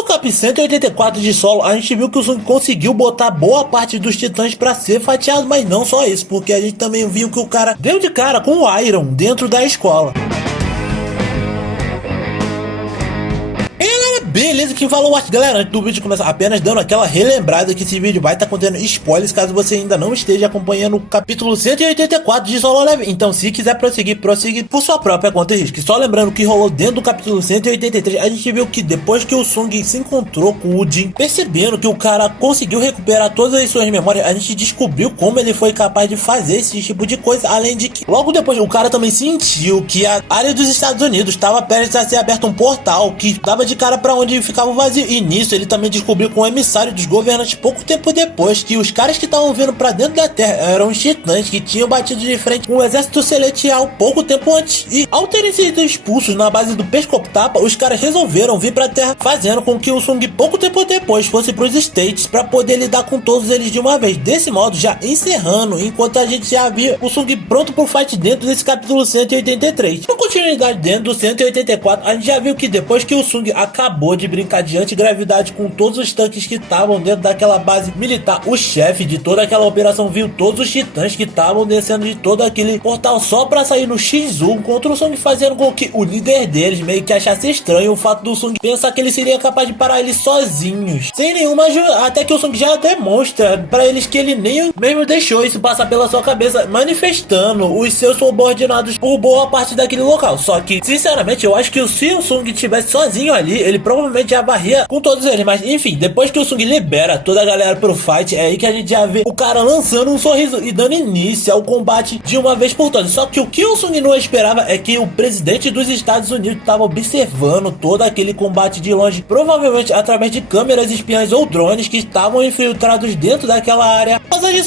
No cap 184 de solo, a gente viu que o Sung conseguiu botar boa parte dos titãs pra ser fatiado, mas não só isso, porque a gente também viu que o cara deu de cara com o Iron dentro da escola. Beleza, quem falou arte, galera, antes do vídeo começar, apenas dando aquela relembrada que esse vídeo vai estar contendo spoilers caso você ainda não esteja acompanhando o capítulo 184 de Solo Leveling. Então, se quiser prosseguir por sua própria conta e risco. Só lembrando que rolou dentro do capítulo 183, a gente viu que depois que o Sung se encontrou com o Jin, percebendo que o cara conseguiu recuperar todas as suas memórias, a gente descobriu como ele foi capaz de fazer esse tipo de coisa, além de que logo depois o cara também sentiu que a área dos Estados Unidos estava prestes a ser aberto um portal que dava de cara pra onde ficava vazio, e nisso ele também descobriu com o emissário dos governantes pouco tempo depois que os caras que estavam vindo pra dentro da Terra eram os titãs que tinham batido de frente com o exército celestial pouco tempo antes, e ao terem sido expulsos na base do Pescoptapa, os caras resolveram vir pra Terra, fazendo com que o Sung pouco tempo depois fosse pros States pra poder lidar com todos eles de uma vez, desse modo já encerrando, enquanto a gente já via o Sung pronto pro fight dentro desse capítulo 183. Com continuidade dentro do 184, a gente já viu que depois que o Sung acabou de brincar de antigravidade com todos os tanques que estavam dentro daquela base militar, o chefe de toda aquela operação viu todos os titãs que estavam descendo de todo aquele portal só pra sair no X1 contra o Sung, fazendo com que o líder deles meio que achasse estranho o fato do Sung pensar que ele seria capaz de parar eles sozinhos, sem nenhuma ajuda, até que o Sung já demonstra pra eles que ele nem mesmo deixou isso passar pela sua cabeça, manifestando os seus subordinados por boa parte daquele local. Só que, sinceramente, eu acho que se o Sung estivesse sozinho ali, ele provavelmente já varria com todos eles, mas enfim, depois que o Sung libera toda a galera pro fight, é aí que a gente já vê o cara lançando um sorriso e dando início ao combate de uma vez por todas. Só que o que o Sung não esperava é que o presidente dos Estados Unidos estava observando todo aquele combate de longe, provavelmente através de câmeras espiãs ou drones que estavam infiltrados dentro daquela área,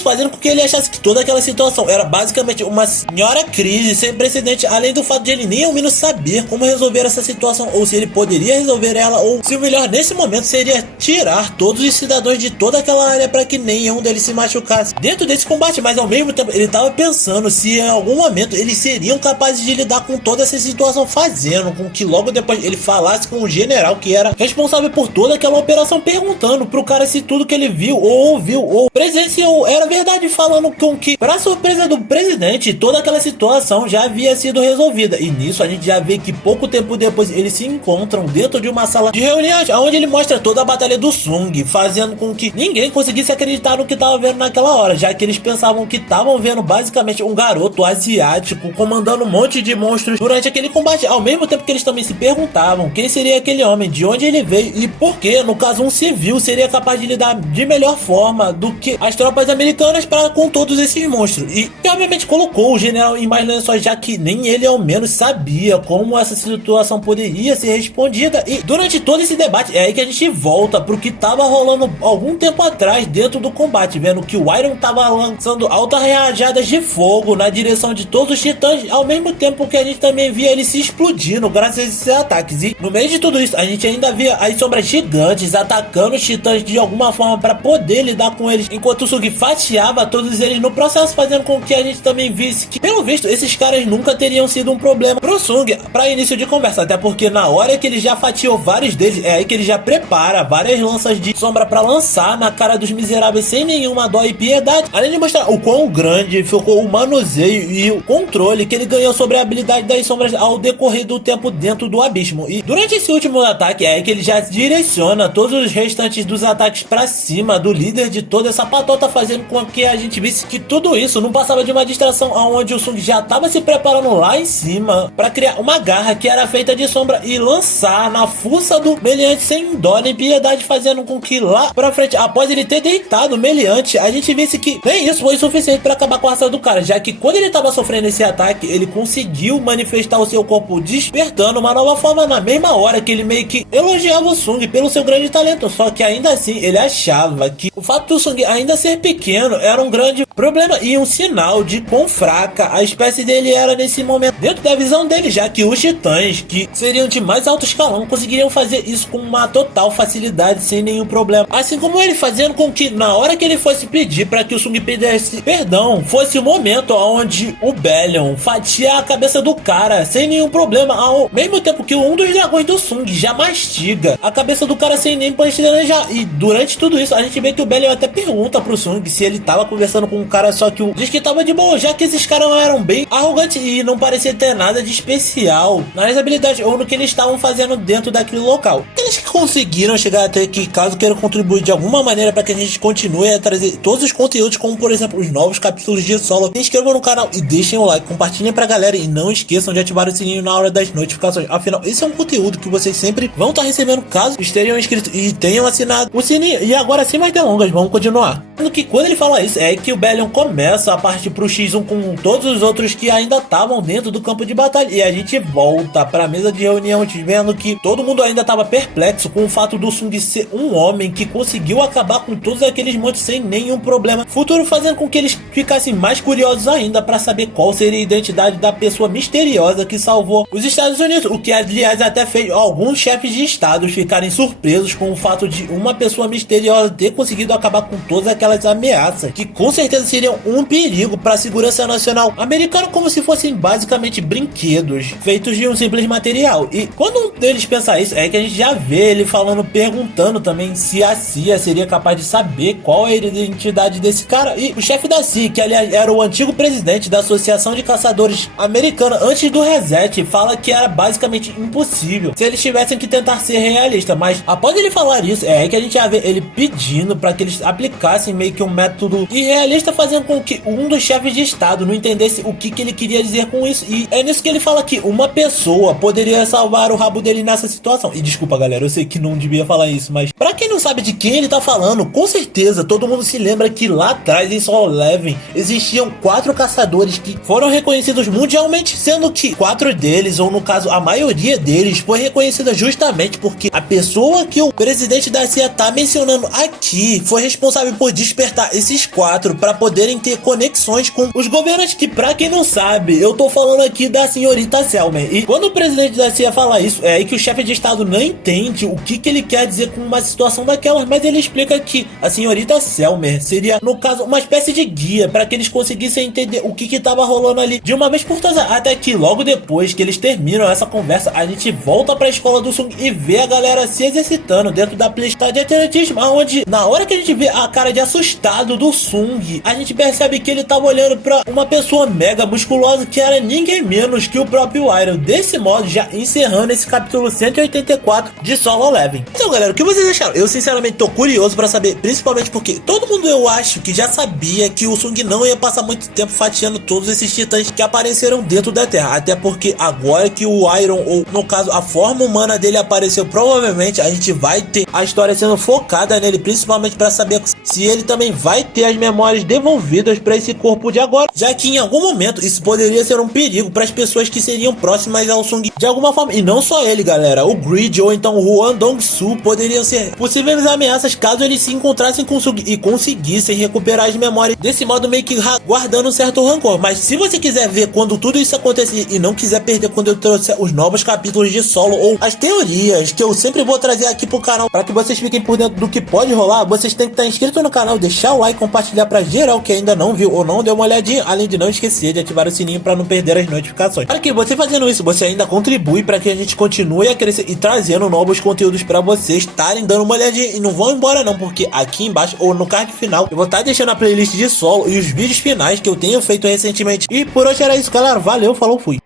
fazendo com que ele achasse que toda aquela situação era basicamente uma senhora crise sem precedente, além do fato de ele nem ao menos saber como resolver essa situação, ou se ele poderia resolver ela, ou se o melhor nesse momento seria tirar todos os cidadãos de toda aquela área para que nenhum deles se machucasse dentro desse combate. Mas ao mesmo tempo ele estava pensando se em algum momento eles seriam capazes de lidar com toda essa situação, fazendo com que logo depois ele falasse com o general que era responsável por toda aquela operação, perguntando pro cara se tudo que ele viu ou ouviu ou presenciou era verdade, falando com que, para surpresa do presidente, toda aquela situação já havia sido resolvida. E nisso a gente já vê que pouco tempo depois eles se encontram dentro de uma sala de reuniões, onde ele mostra toda a batalha do Sung, fazendo com que ninguém conseguisse acreditar no que estava vendo naquela hora, já que eles pensavam que estavam vendo basicamente um garoto asiático comandando um monte de monstros durante aquele combate, ao mesmo tempo que eles também se perguntavam quem seria aquele homem, de onde ele veio e por que, no caso, um civil seria capaz de lidar de melhor forma do que as tropas americanas para com todos esses monstros, e obviamente colocou o general em mais lençóis, já que nem ele ao menos sabia como essa situação poderia ser respondida. E durante todo esse debate é aí que a gente volta pro que tava rolando algum tempo atrás dentro do combate, vendo que o Iron tava lançando altas rajadas de fogo na direção de todos os titãs, ao mesmo tempo que a gente também via ele se explodindo graças a esses ataques. E no meio de tudo isso a gente ainda via as sombras gigantes atacando os titãs de alguma forma para poder lidar com eles, enquanto o Sung fatiava todos eles no processo, fazendo com que a gente também visse que, pelo visto, esses caras nunca teriam sido um problema pro Sung para início de conversa, até porque na hora que ele já fatiou vários deles, é aí que ele já prepara várias lanças de sombra para lançar na cara dos miseráveis sem nenhuma dó e piedade, além de mostrar o quão grande ficou o manuseio e o controle que ele ganhou sobre a habilidade das sombras ao decorrer do tempo dentro do abismo. E durante esse último ataque é aí que ele já direciona todos os restantes dos ataques para cima do líder de toda essa patota, fazendo com que a gente visse que tudo isso não passava de uma distração, aonde o Sung já estava se preparando lá em cima para criar uma garra que era feita de sombra e lançar na fuça do meliante sem dó nem piedade, fazendo com que lá pra frente, após ele ter deitado o meliante, a gente visse que nem isso foi suficiente para acabar com a ação do cara, já que quando ele estava sofrendo esse ataque, ele conseguiu manifestar o seu corpo despertando uma nova forma na mesma hora que ele meio que elogiava o Sung pelo seu grande talento. Só que ainda assim ele achava que o fato do Sung ainda ser pequeno era um grande problema e um sinal de quão fraca a espécie dele era nesse momento dentro da visão dele, já que os titãs, que seriam de mais alto escalão, conseguiriam fazer fazer isso com uma total facilidade, sem nenhum problema. Assim como ele fazendo com que na hora que ele fosse pedir para que o Sung pedisse perdão, fosse o momento onde o Bellion fatia a cabeça do cara sem nenhum problema, ao mesmo tempo que um dos dragões do Sung já mastiga a cabeça do cara sem nem pestanejar. E durante tudo isso a gente vê que o Bellion até pergunta pro Sung se ele tava conversando com um cara, só que diz que tava de boa, já que esses caras eram bem arrogantes e não parecia ter nada de especial nas habilidades ou no que eles estavam fazendo dentro daquele local. Eles conseguiram chegar até aqui, caso queiram contribuir de alguma maneira para que a gente continue a trazer todos os conteúdos, como por exemplo os novos capítulos de Solo, se inscrevam no canal e deixem o like, compartilhem pra galera e não esqueçam de ativar o sininho na hora das notificações. Afinal, esse é um conteúdo que vocês sempre vão estar recebendo caso estejam inscritos e tenham assinado o sininho. E agora, sem mais delongas, vamos continuar. Sendo que quando ele fala isso, é que o Bellion começa a partir pro X1 com todos os outros que ainda estavam dentro do campo de batalha. E a gente volta pra mesa de reunião, vendo que todo mundo ainda estava perplexo com o fato do Sung ser um homem que conseguiu acabar com todos aqueles montes sem nenhum problema. Futuro fazendo com que eles ficassem mais curiosos ainda para saber qual seria a identidade da pessoa misteriosa que salvou os Estados Unidos. O que aliás até fez alguns chefes de estados ficarem surpresos com o fato de uma pessoa misteriosa ter conseguido acabar com todas aquelas ameaças, que com certeza seriam um perigo para a segurança nacional americana, como se fossem basicamente brinquedos feitos de um simples material. E quando um deles pensa isso, é que a gente já vê ele falando, perguntando também se a CIA seria capaz de saber qual é a identidade desse cara. E o chefe da CIA, que aliás era o antigo presidente da Associação de Caçadores Americana antes do reset, fala que era basicamente impossível se eles tivessem que tentar ser realistas. Mas após ele falar isso, é que a gente já vê ele pedindo para que eles aplicassem meio que um método irrealista, fazendo com que um dos chefes de estado não entendesse o que ele queria dizer com isso. E é nisso que ele fala que uma pessoa poderia salvar o rabo dele nessa situação. E desculpa galera, eu sei que não devia falar isso, mas pra quem não sabe de quem ele tá falando, com certeza todo mundo se lembra que lá atrás em Solo Leveling existiam 4 caçadores que foram reconhecidos mundialmente, sendo que 4 deles, ou no caso a maioria deles, foi reconhecida justamente porque a pessoa que o presidente da CIA tá mencionando aqui foi responsável por despertar esses 4 para poderem ter conexões com os governantes, que pra quem não sabe, eu tô falando aqui da senhorita Selmer. E quando o presidente da CIA fala isso, é aí que o chefe de estado não entende o que ele quer dizer com uma situação daquelas, mas ele explica que a senhorita Selmer seria, no caso, uma espécie de guia para que eles conseguissem entender o que tava rolando ali de uma vez por todas. Até que logo depois que eles terminam essa conversa, a gente volta pra escola do Sung e vê a galera se exercitando dentro da pista de atletismo, onde na hora que a gente vê a cara de assustado do Sung, a gente percebe que ele tava olhando pra uma pessoa mega musculosa que era ninguém menos que o próprio Iron. Desse modo, já encerrando esse capítulo 184 de Solo Leveling. Então galera, o que vocês acharam? Eu sinceramente tô curioso pra saber, principalmente porque todo mundo, eu acho que já sabia que o Sung não ia passar muito tempo fatiando todos esses titãs que apareceram dentro da Terra, até porque agora que o Iron, ou no caso a forma humana dele apareceu, provavelmente a gente vai ter a história sendo focada nele, principalmente pra saber se ele também vai ter as memórias devolvidas pra esse corpo de agora, já que em algum momento isso poderia ser um perigo para as pessoas que seriam próximas ao Sung de alguma forma. E não só ele galera, o Grid ou então o Huan Dong-Su poderiam ser possíveis ameaças caso eles se encontrassem com o Sung e conseguissem recuperar as memórias, desse modo meio que guardando um certo rancor. Mas se você quiser ver quando tudo isso acontecer e não quiser perder quando eu trouxer os novos capítulos de Solo ou as teorias que eu sempre vou trazer aqui pro canal para que vocês fiquem por dentro do que pode rolar, vocês têm que estar inscrito no canal, deixar o like, compartilhar pra geral que ainda não viu ou não deu uma olhadinha, além de não esquecer de ativar o sininho para não perder as notificações. Para que você fazendo isso, você ainda contribui para que a gente continue a crescer e trazendo novos conteúdos para vocês estarem dando uma olhadinha. E não vão embora não, porque aqui embaixo ou no card final eu vou estar deixando a playlist de Solo e os vídeos finais que eu tenho feito recentemente. E por hoje era isso galera, valeu, falou, fui.